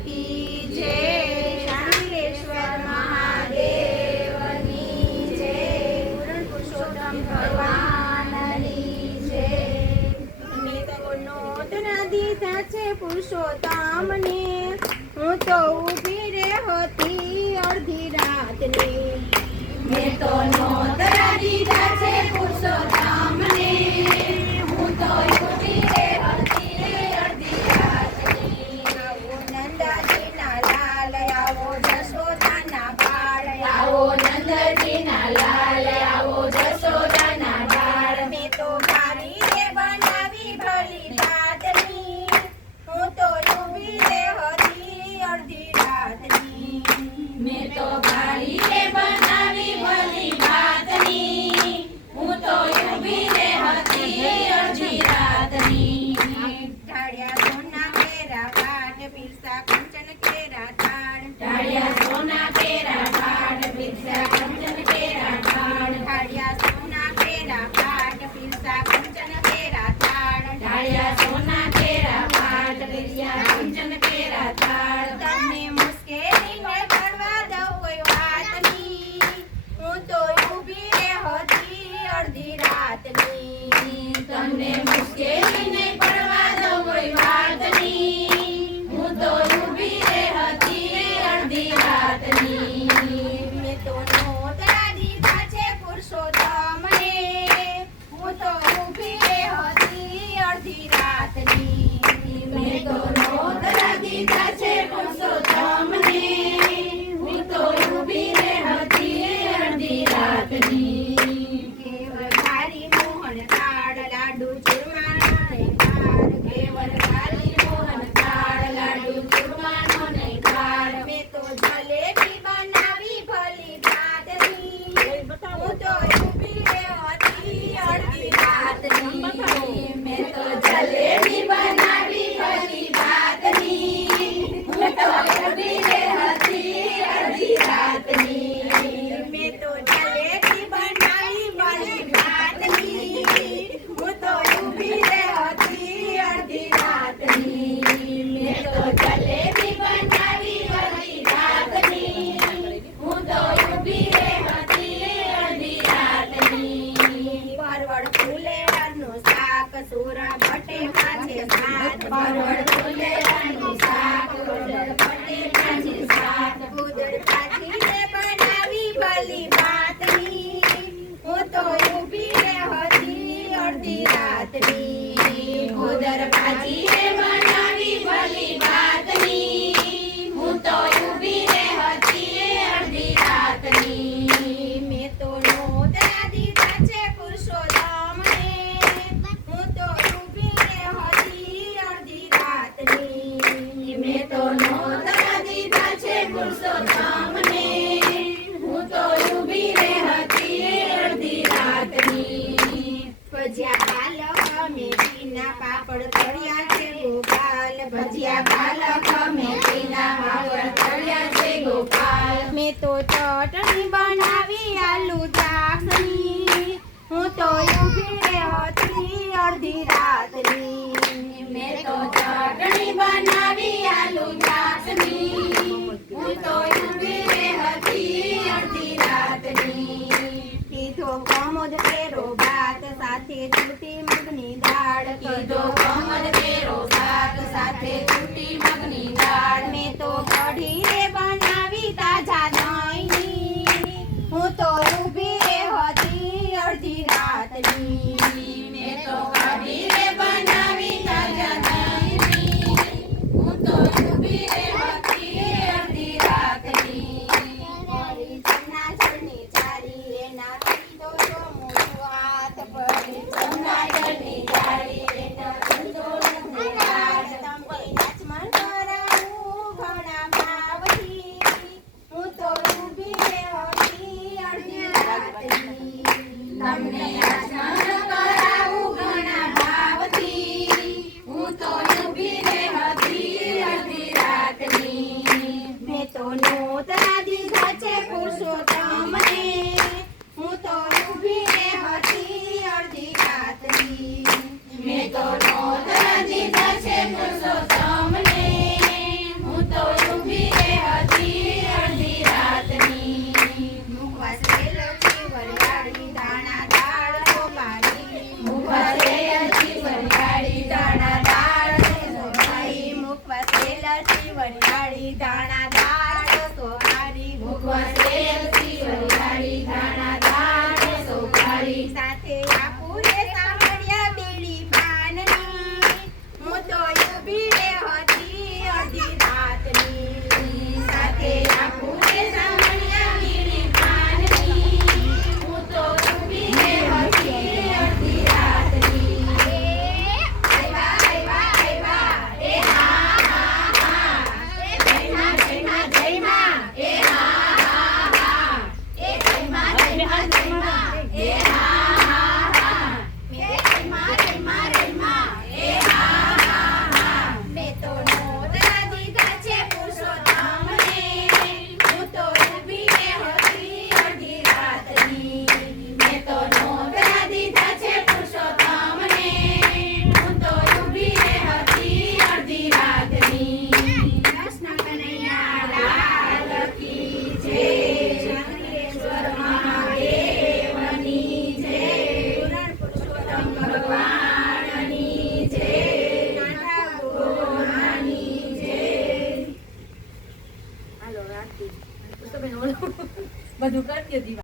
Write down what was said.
કી જય, શાંતિશ્વર મહાદેવની જય, પૂરણ પુરુષોત્તમ ભગવાનની જય. મેં તો નોતના દીધા છે પુરુષોત્તમને, હું તો ઊભી રે હતી અડધી રાતની. મેં તો નોતના દીધા છે પુરુષોત્તમને, હું તો ઊભી રે હતી અડધી રાતની. આવો નંદજીના લાલ, આવો જશોદાના બાળ, આવો નંદજીના લાલ, આવો જશોદાના બાળ. મેં તો ગાડી રે બનાવી ભલી ભાતની, હું તો ઊભી રે હતી અડધી રાતની. મેં તો ગાડી રે બનાવી ભલી ભાતની, હું તો ઊભી રે હતી અડધી રાતની. ઢાળિયા સોના કેરા પાટ, પીરસા કંચન કેરા ઢાળ, ઢાળિયા સોના કેરા પાટ, પીરસા કંચન કેરા ઢાળ. ઢાળિયા સોના કેરા પાટ, પીરસા કંચન કેરા ઢાળ, ઢાળિયા સોના કેરા પાટ, પીરસા કંચન કેરા ઢાળ. તમને મુશ્કેલીને પડવા દઉં કોઈ વાતની, હું તો ઊભી રે હતી અડધી રાતની. તમને મુશ્કેલીને પડવા દઉં કોઈ વાતની, હું તો ઊભી રે હતી અડધી રાત. લસી વરિયાળી ધાણા દાળ સોહારી મુખવા સેવ વરિયાળી ધાણા દાળ સોપારી સાથે આપું રે સામળિયા બીડી પાનની હું તો ઊભી રે હતી અડધી રાતની સાથે આપું રે સામળિયા બીડી પાનની હું તો ઊભી રે હતી અડધી રાતની આવ્યા એ હા જય માં એ હા એ જય માં એ હા મેં તો નોતરા દીધા છે પુરુષોત્તમને હું તો ઊભી રે હતી અડધી રાતની મેં તો નોતરા દીધા છે પુરુષોત્તમને હું તો ઊભી રે હતી અડધી રાતની કૃષ્ણ કનૈયા લાલ કી જય શંકરેશ્વર મહાદેવની જય પૂરણ પુરુષોત્તમ ભગવાનની જય નાથા ભગવાનની જય હાલો રાખી બધું કરતી હતી